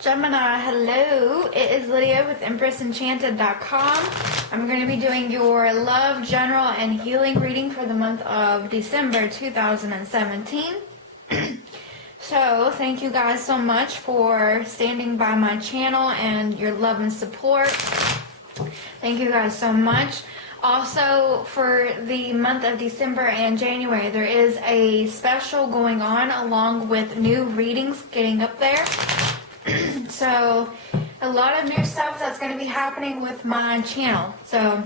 Gemini, hello. It is Lydia with EmpressEnchanted.com. I'm going to be doing your love, general, and healing reading for the month of December 2017. So, thank you guys so much for standing by my channel and your love and support. Thank you guys so much. Also, for the month of December and January, there is a special going on along with new readings getting up there. So, a lot of new stuff that's going to be happening with my channel. So,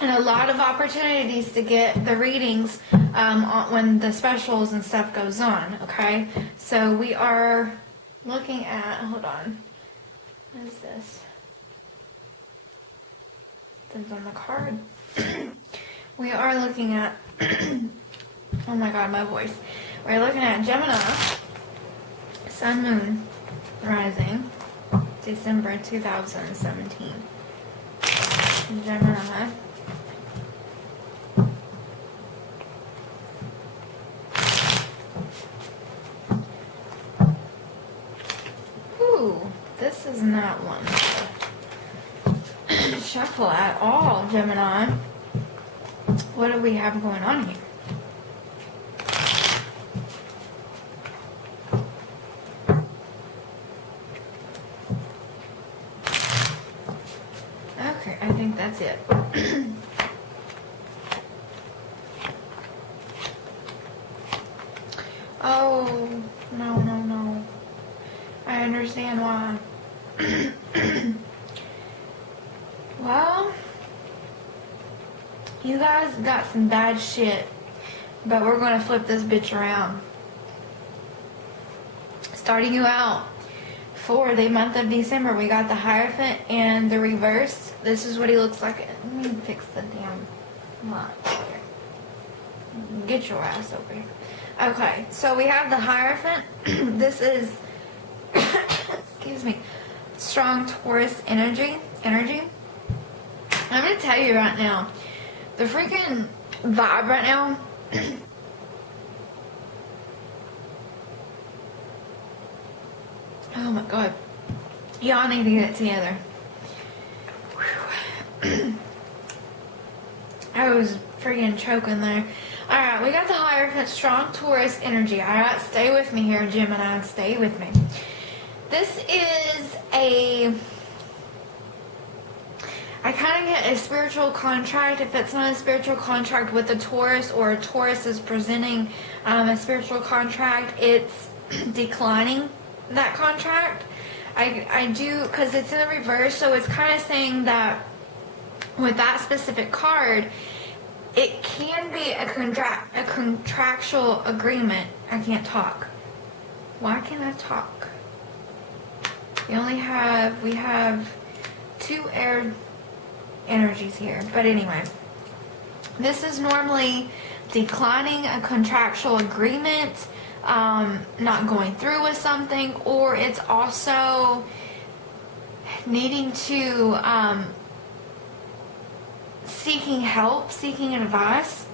and a lot of opportunities to get the readings when the specials and stuff goes on, okay? So, we are looking at, hold on, what is this? It's on the card. We are looking at, oh my god, my voice. We're looking at Gemini, Sun, Moon, Rising, December 2017. Gemini. Ooh, this is not one to shuffle at all, Gemini. What do we have going on here? Okay, I think that's it. Oh, no. I understand why. Well, you guys got some bad shit, but we're going to flip this bitch around. Starting you out for the month of December, we got the Hierophant and the reverse. This is what he looks like. Let me fix the damn light here. Get your ass over here. Okay, so we have the Hierophant. This is, excuse me, strong Taurus energy. I'm going to tell you right now, the freaking vibe right now, oh my god, y'all need to get it together. I was freaking choking there. Alright, we got the Hierophant, strong Taurus energy. Alright, stay with me here, Gemini, stay with me. This is I kind of get a spiritual contract. If it's not a spiritual contract with a Taurus, or a Taurus is presenting a spiritual contract, it's declining that contract. I do, because it's in the reverse, so it's kind of saying that with that specific card, it can be a contractual agreement. I can't talk. Why can't I talk? We have two air energies here. But anyway, this is normally declining a contractual agreement, not going through with something, or it's also needing to seeking help, seeking advice.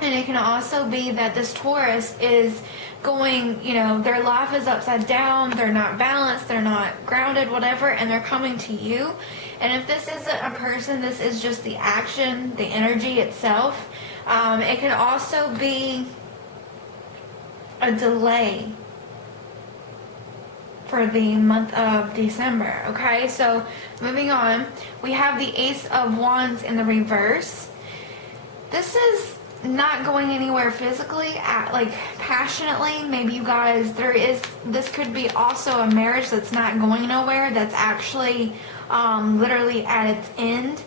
And it can also be that this Taurus is going, their life is upside down, they're not balanced, they're not grounded, whatever, and they're coming to you. And if this isn't a person, this is just the action, the energy itself. It can also be a delay for the month of December. Okay, so moving on, we have the Ace of Wands in the reverse. This is not going anywhere physically, passionately. Maybe you guys, this could be also a marriage that's not going nowhere, that's actually literally at its end.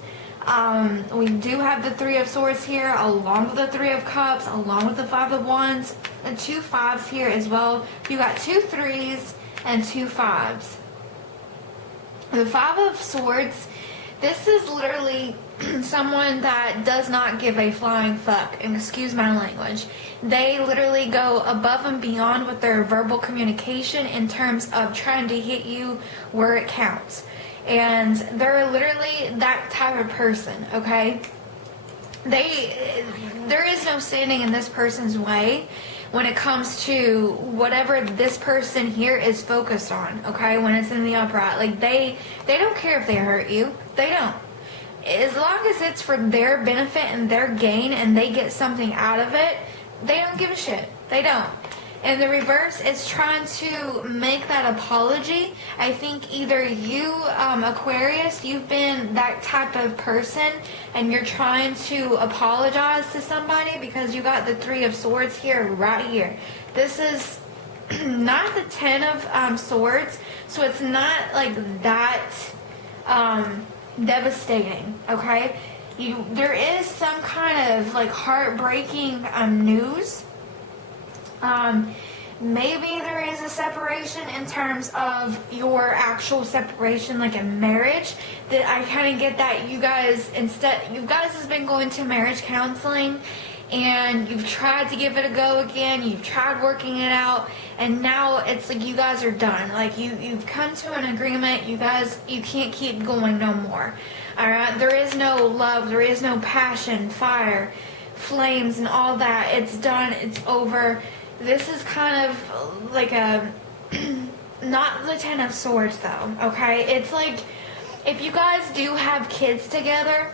We do have the Three of Swords here, along with the Three of Cups, along with the Five of Wands, and two fives here as well. You got two threes and two fives. The Five of Swords, this is literally someone that does not give a flying fuck, and excuse my language. They literally go above and beyond with their verbal communication in terms of trying to hit you where it counts. And they're literally that type of person, okay? There is no standing in this person's way when it comes to whatever this person here is focused on, okay, when it's in the upright. Like, they don't care if they hurt you. They don't. As long as it's for their benefit and their gain and they get something out of it, they don't give a shit. They don't. And the reverse is trying to make that apology. I think either you, Aquarius, you've been that type of person and you're trying to apologize to somebody because you got the Three of Swords here, right here. This is not the Ten of Swords, so it's not like that devastating, okay? There is some kind of like heartbreaking news. Maybe there is a separation in terms of your actual separation, like a marriage. That I kind of get that you guys has been going to marriage counseling, and you've tried to give it a go again. You've tried working it out, and now it's like you guys are done. Like you've come to an agreement. You can't keep going no more. All right, there is no love. There is no passion, fire, flames, and all that. It's done. It's over. This is kind of like a, not the Ten of Swords though, okay? It's like, if you guys do have kids together,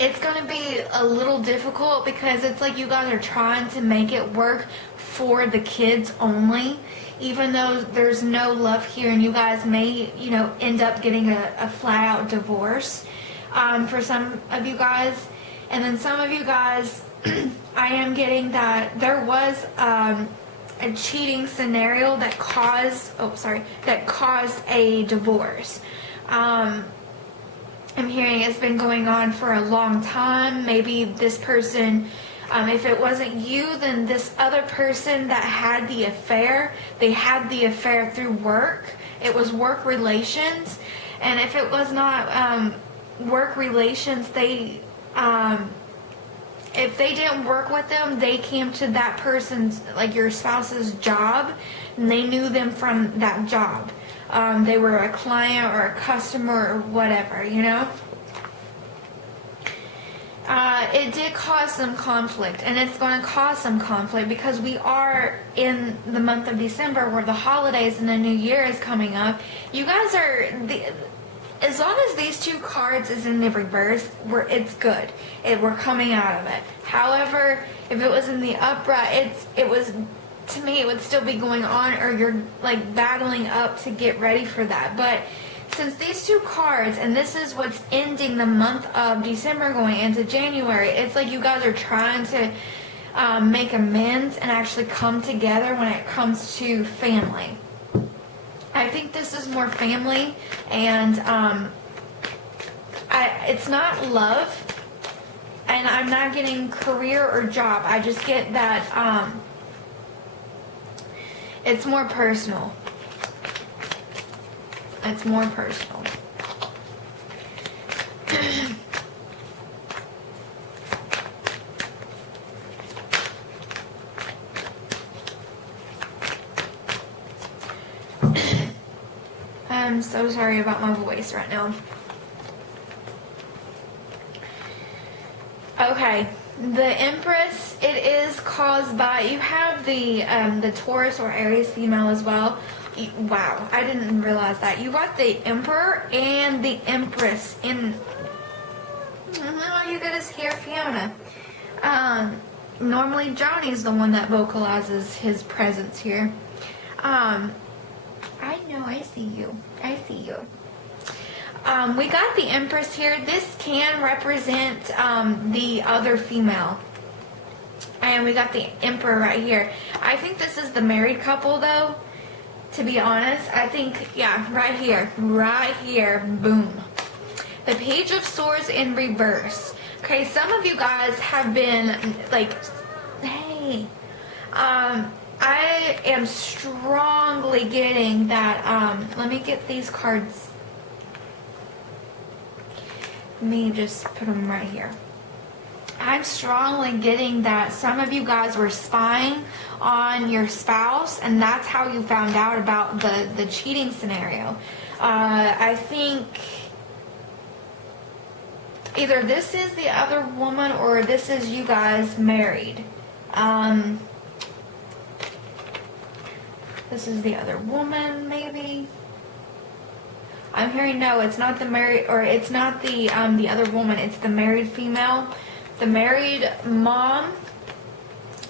it's going to be a little difficult because it's like you guys are trying to make it work for the kids only, even though there's no love here and you guys may, end up getting a flat out divorce for some of you guys. And then some of you guys, I am getting that there was a cheating scenario that caused a divorce. I'm hearing it's been going on for a long time. Maybe this person, if it wasn't you, then this other person that had the affair, they had the affair through work. It was work relations. And if it was not work relations, if they didn't work with them, they came to that person's, like your spouse's job, and they knew them from that job. They were a client or a customer or whatever, It did cause some conflict, and it's going to cause some conflict because we are in the month of December where the holidays and the new year is coming up. You guys are... As long as these two cards is in the reverse, it's good. We're coming out of it. However, if it was in the upright, to me, it would still be going on, or you're like battling up to get ready for that. But since these two cards, and this is what's ending the month of December going into January, it's like you guys are trying to make amends and actually come together when it comes to family. I think this is more family, and it's not love, and I'm not getting career or job. I just get that it's more personal. It's more personal. I'm so sorry about my voice right now. Okay, the Empress, it is caused by, you have the Taurus or Aries female as well. Wow, I didn't realize that. You got the Emperor and the Empress in... Oh, you got us here, Fiona. Normally Johnny's the one that vocalizes his presence here. I know, I see you. I see you. We got the Empress here. This can represent the other female. And we got the Emperor right here. I think this is the married couple, though. To be honest, I think, yeah, right here. Right here. Boom. The Page of Swords in reverse. Okay, some of you guys have been, like, hey, I am strongly getting that, let me get these cards. Let me just put them right here. I'm strongly getting that some of you guys were spying on your spouse, and that's how you found out about the cheating scenario. I think either this is the other woman or this is you guys married. This is the other woman, maybe. I'm hearing no, it's not the married, or it's not the other woman, it's the married female. The married mom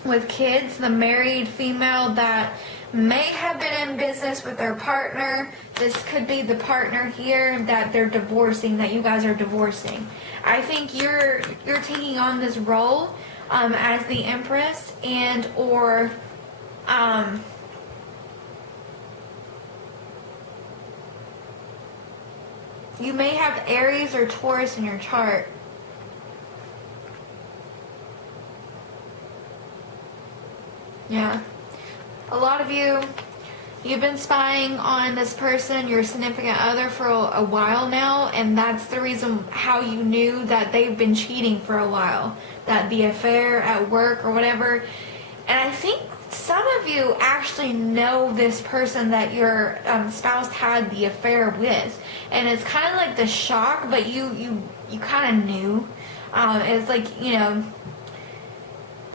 with kids, the married female that may have been in business with their partner. This could be the partner here that they're divorcing, that you guys are divorcing. I think you're taking on this role as the Empress, and or you may have Aries or Taurus in your chart. Yeah. A lot of you've been spying on this person, your significant other, for a while now, and that's the reason how you knew that they've been cheating for a while. That the affair at work or whatever. And I think some of you actually know this person that your spouse had the affair with. And it's kind of like the shock, but you kind of knew. It's like, you know,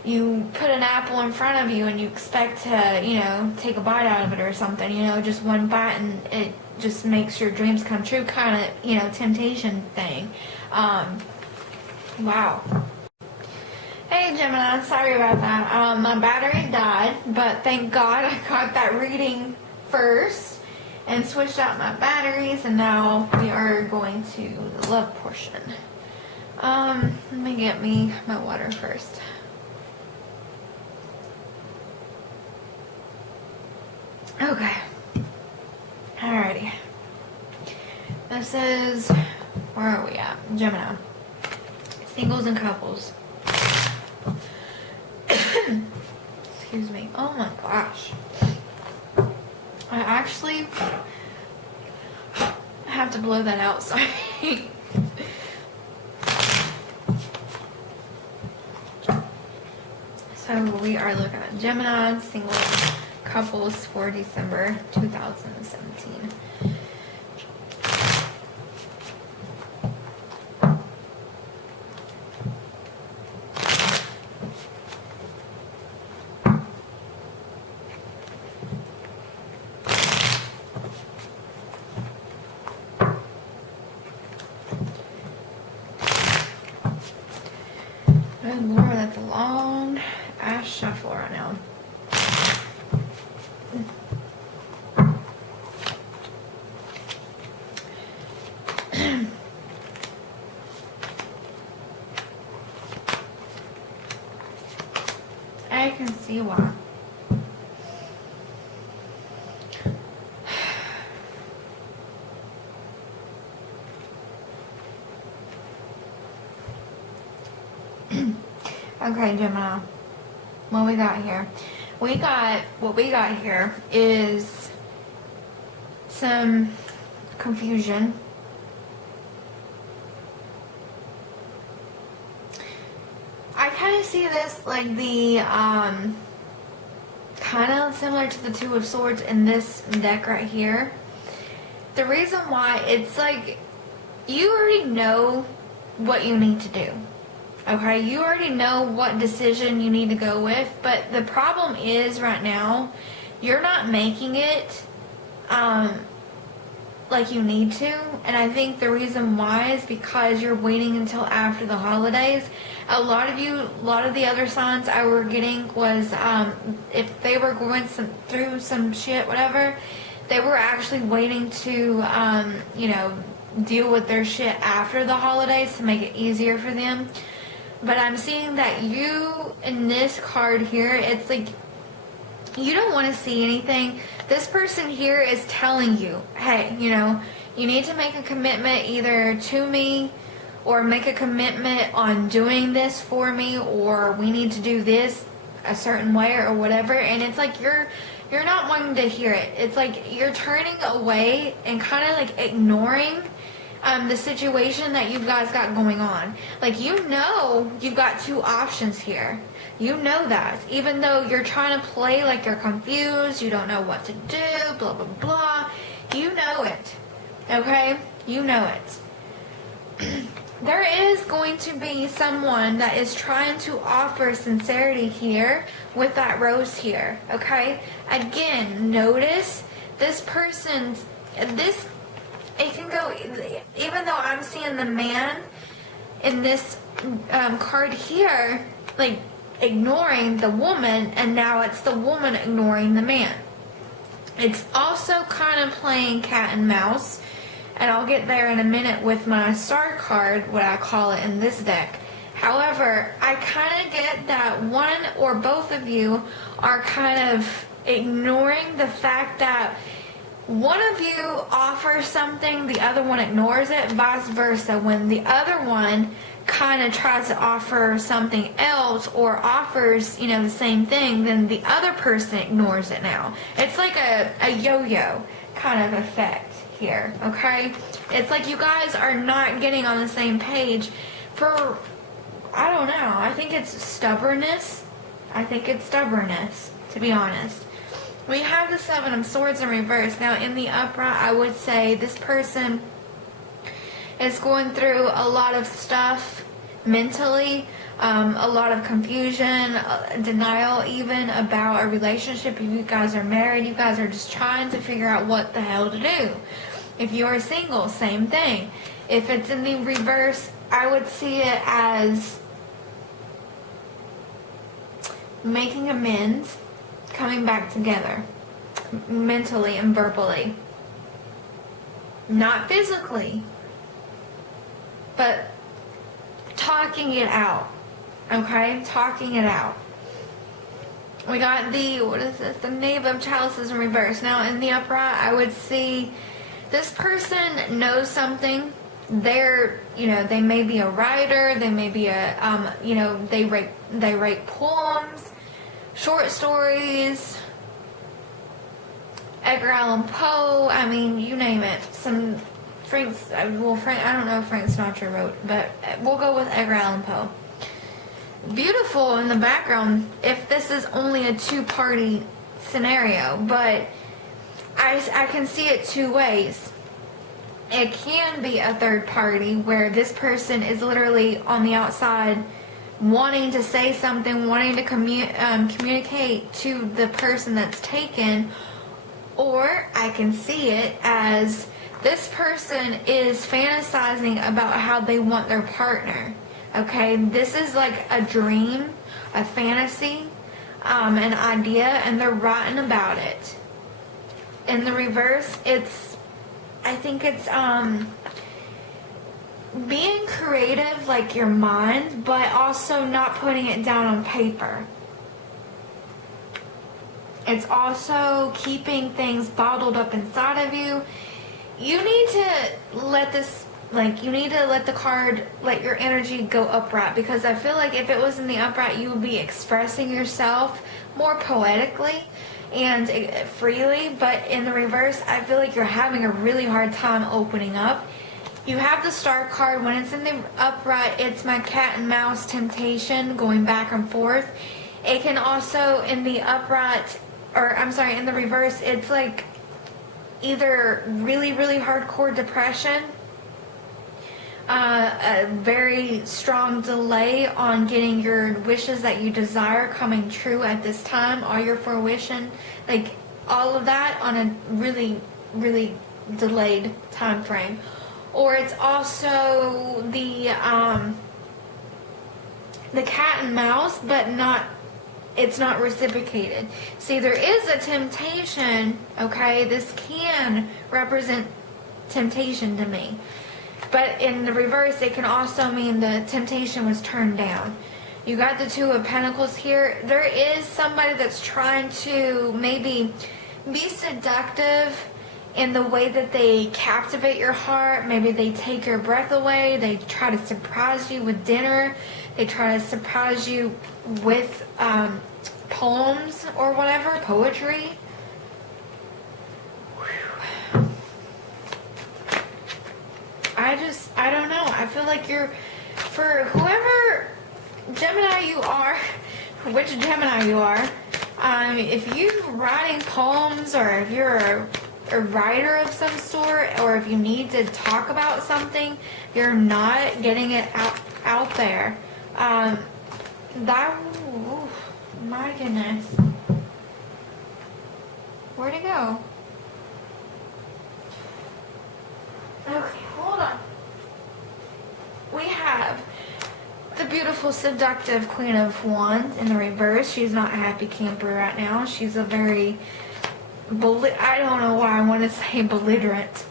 you put an apple in front of you and you expect to, you know, take a bite out of it or something, you know, just one bite and it just makes your dreams come true kind of, you know, temptation thing. Wow. Hey Gemini, sorry about that. My battery died, but thank God I got that reading first and switched out my batteries, and now we are going to the love portion. Let me get me my water first. Okay. Alrighty. This is, where are we at? Gemini. Singles and couples. Excuse me. Oh my gosh. I actually have to blow that out. Sorry. So we are looking at Gemini, singles, couples for December 2017. Good Lord, that's a long ass shuffle right now. I can see why. Okay, Gemini. What we got here? What we got here is some confusion. I kind of see this like the kind of similar to the Two of Swords in this deck right here. The reason why, it's like you already know what you need to do. Okay, you already know what decision you need to go with, but the problem is right now, you're not making it like you need to, and I think the reason why is because you're waiting until after the holidays. A lot of the other signs I were getting was if they were going through some shit, whatever, they were actually waiting to, you know, deal with their shit after the holidays to make it easier for them. But I'm seeing that you, in this card here, it's like you don't want to see anything. This person here is telling you, hey, you know, you need to make a commitment either to me or make a commitment on doing this for me, or we need to do this a certain way or whatever. And it's like you're not wanting to hear it. It's like you're turning away and kind of like ignoring the situation that you guys got going on. Like, you know, you've got two options here. You know that. Even though you're trying to play like you're confused, you don't know what to do, blah, blah, blah. You know it. Okay? You know it. there is going to be someone that is trying to offer sincerity here with that rose here, okay? Again, notice this person's, this, it can go, even though I'm seeing the man in this card here, like, ignoring the woman, and now it's the woman ignoring the man. It's also kind of playing cat and mouse, and I'll get there in a minute with my star card, what I call it in this deck. However, I kind of get that one or both of you are kind of ignoring the fact that one of you offers something, the other one ignores it, vice versa. When the other one kind of tries to offer something else or offers, you know, the same thing, then the other person ignores it now. It's like a yo-yo kind of effect here, okay? It's like you guys are not getting on the same page for, I don't know, I think it's stubbornness. I think it's stubbornness, to be honest. We have the Seven of Swords in reverse. Now, in the upright, I would say this person is going through a lot of stuff mentally, a lot of confusion, denial even about a relationship. If you guys are married, you guys are just trying to figure out what the hell to do. If you are single, same thing. If it's in the reverse, I would see it as making amends, coming back together, mentally and verbally. Not physically, but talking it out, okay? Talking it out. We got the, what is this? The Knave of Chalices in reverse. Now, in the upright, I would see this person knows something. They're, you know, they may be a writer. They may be a, you know, they write poems, short stories, Edgar Allan Poe. I mean, you name it. Some Frank, I don't know if Frank Sinatra wrote, but we'll go with Edgar Allan Poe. Beautiful in the background if this is only a two-party scenario, but I can see it two ways. It can be a third party where this person is literally on the outside wanting to say something, wanting to communicate to the person that's taken, or I can see it as this person is fantasizing about how they want their partner. Okay, this is like a dream, a fantasy, an idea, and they're writing about it. In the reverse, I think it's being creative, like your mind, but also not putting it down on paper. It's also keeping things bottled up inside of you. You need to let this, like, you need to let the card, let your energy go upright, because I feel like if it was in the upright, you would be expressing yourself more poetically and freely, but in the reverse, I feel like you're having a really hard time opening up. You have the Star card. When it's in the upright, it's my cat and mouse temptation going back and forth. It can also, in the upright, or I'm sorry, in the reverse, it's like either really, really hardcore depression, a very strong delay on getting your wishes that you desire coming true at this time, all your fruition, like all of that on a really, really delayed time frame. Or it's also the cat and mouse, but it's not reciprocated. See, there is a temptation, okay? This can represent temptation to me. But in the reverse, it can also mean the temptation was turned down. You got the Two of Pentacles here. There is somebody that's trying to maybe be seductive in the way that they captivate your heart. Maybe they take your breath away. They try to surprise you with dinner. They try to surprise you with poems or whatever, poetry. I don't know. I feel like for whoever Gemini you are, which Gemini you are, if you're writing poems or if you're a writer of some sort, or if you need to talk about something, you're not getting it out there. Ooh, my goodness. Where'd it go? Okay, hold on. We have the beautiful, seductive Queen of Wands in the reverse. She's not a happy camper right now. She's a very, I don't know why I want to say belligerent.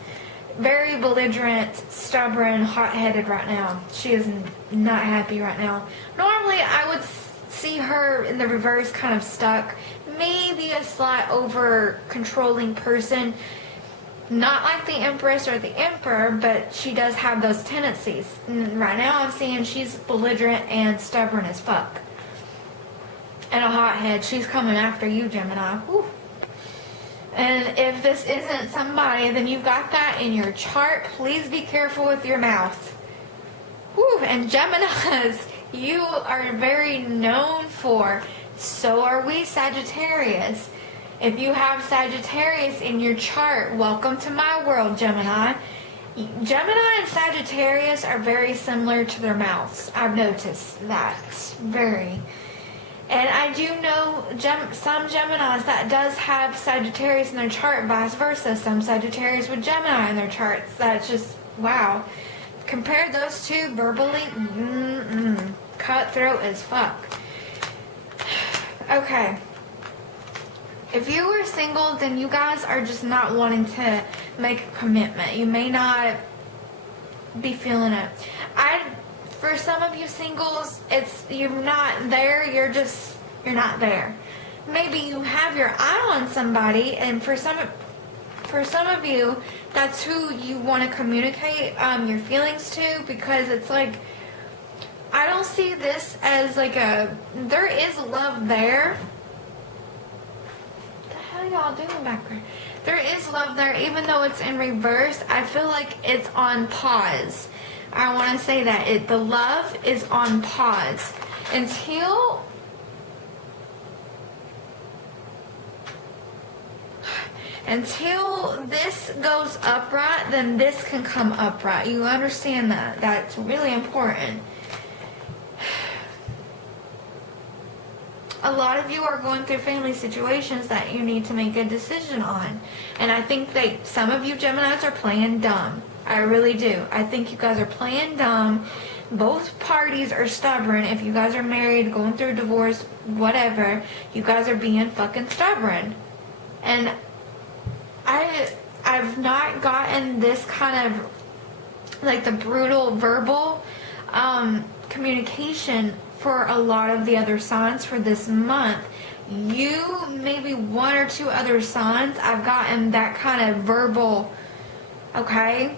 Very belligerent, stubborn, hot-headed right now. She is not happy right now. Normally, I would see her in the reverse kind of stuck. Maybe a slight over-controlling person. Not like the Empress or the Emperor, but she does have those tendencies. And right now I'm seeing she's belligerent and stubborn as fuck. And a hothead. She's coming after you, Gemini. Whew. And if this isn't somebody, then you've got that in your chart. Please be careful with your mouth. Whew. And Geminis, you are very known for, so are we, Sagittarius. If you have Sagittarius in your chart, welcome to my world, Gemini. Gemini and Sagittarius are very similar to their mouths. I've noticed that. Very. And I do know some Geminis that does have Sagittarius in their chart, vice versa. Some Sagittarius with Gemini in their charts. That's just, wow. Compare those two verbally, cutthroat as fuck. Okay. If you were single, then you guys are just not wanting to make a commitment. You may not be feeling it. For some of you singles, you're not there. You're not there. Maybe you have your eye on somebody, and for some of you, that's who you want to communicate your feelings to, because it's like, I don't see this as like there is love there. What y'all doing back there? There is love there, even though it's in reverse. I feel like it's on pause. I want to say that the love is on pause until this goes upright. Then this can come upright. You understand that? That's really important. A lot of you are going through family situations that you need to make a decision on. And I think that some of you Geminis are playing dumb. I really do. I think you guys are playing dumb. Both parties are stubborn. If you guys are married, going through a divorce, whatever, you guys are being fucking stubborn. And I've not gotten this kind of, like, the brutal verbal communication for a lot of the other signs for this month. You, maybe one or two other signs, I've gotten that kind of verbal, okay?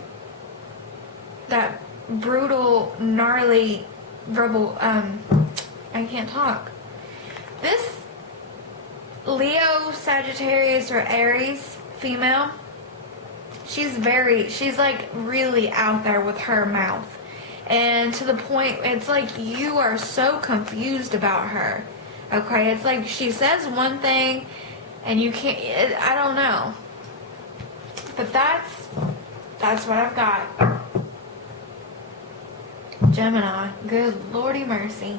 That brutal, gnarly verbal, I can't talk. This Leo, Sagittarius, or Aries female, she's like really out there with her mouth. And to the point, it's like you are so confused about her. Okay, it's like she says one thing and you can't, I don't know. But that's what I've got. Gemini, good lordy mercy.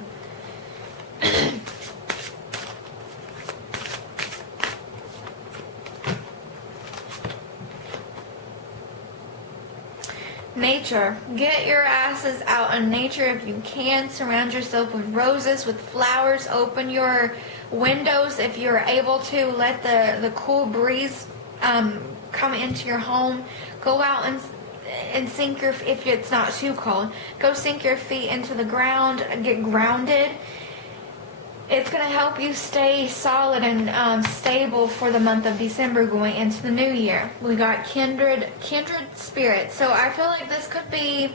Nature. Get your asses out in nature if you can. Surround yourself with roses, with flowers. Open your windows if you're able to. Let the cool breeze come into your home. Go out and sink your, if it's not too cold, go sink your feet into the ground and get grounded. It's going to help you stay solid and stable for the month of December going into the new year. We got kindred spirits. So I feel like this could be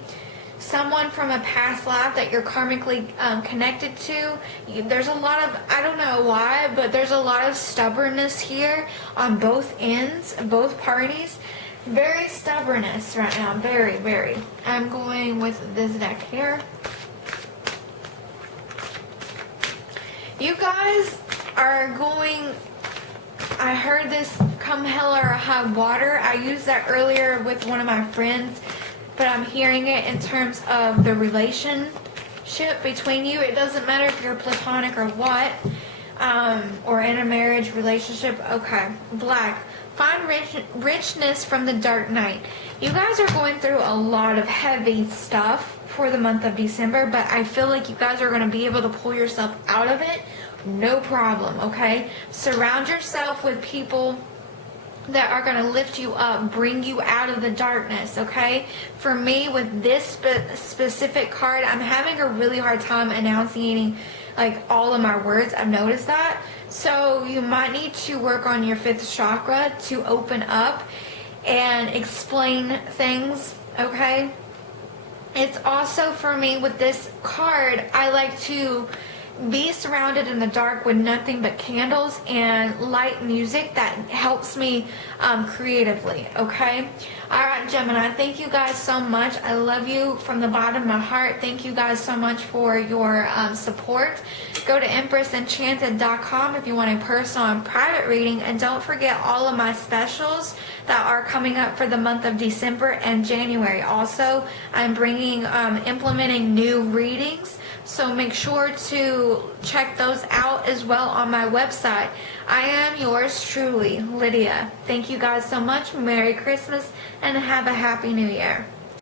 someone from a past life that you're karmically connected to. There's a lot of, I don't know why, but there's a lot of stubbornness here on both ends, both parties. Very stubbornness right now. Very, very. I'm going with this deck here. You guys are going, I heard this come hell or high water. I used that earlier with one of my friends, but I'm hearing it in terms of the relationship between you. It doesn't matter if you're platonic or what, or in a marriage relationship. Okay, black. Find richness from the dark night. You guys are going through a lot of heavy stuff for the month of December, but I feel like you guys are going to be able to pull yourself out of it. No problem, okay? Surround yourself with people that are going to lift you up, bring you out of the darkness, okay? For me, with this specific card, I'm having a really hard time enunciating like all of my words. I've noticed that. So you might need to work on your 5th chakra to open up and explain things, okay? It's also, for me, with this card, I like to be surrounded in the dark with nothing but candles and light music that helps me creatively, okay? Alright, Gemini, thank you guys so much. I love you from the bottom of my heart. Thank you guys so much for your support. Go to EmpressEnchanted.com if you want a personal and private reading, and don't forget all of my specials that are coming up for the month of December and January. Also, I'm implementing new readings, so make sure to check those out as well on my website. I am yours truly, Lydia. Thank you guys so much. Merry Christmas and have a Happy New Year.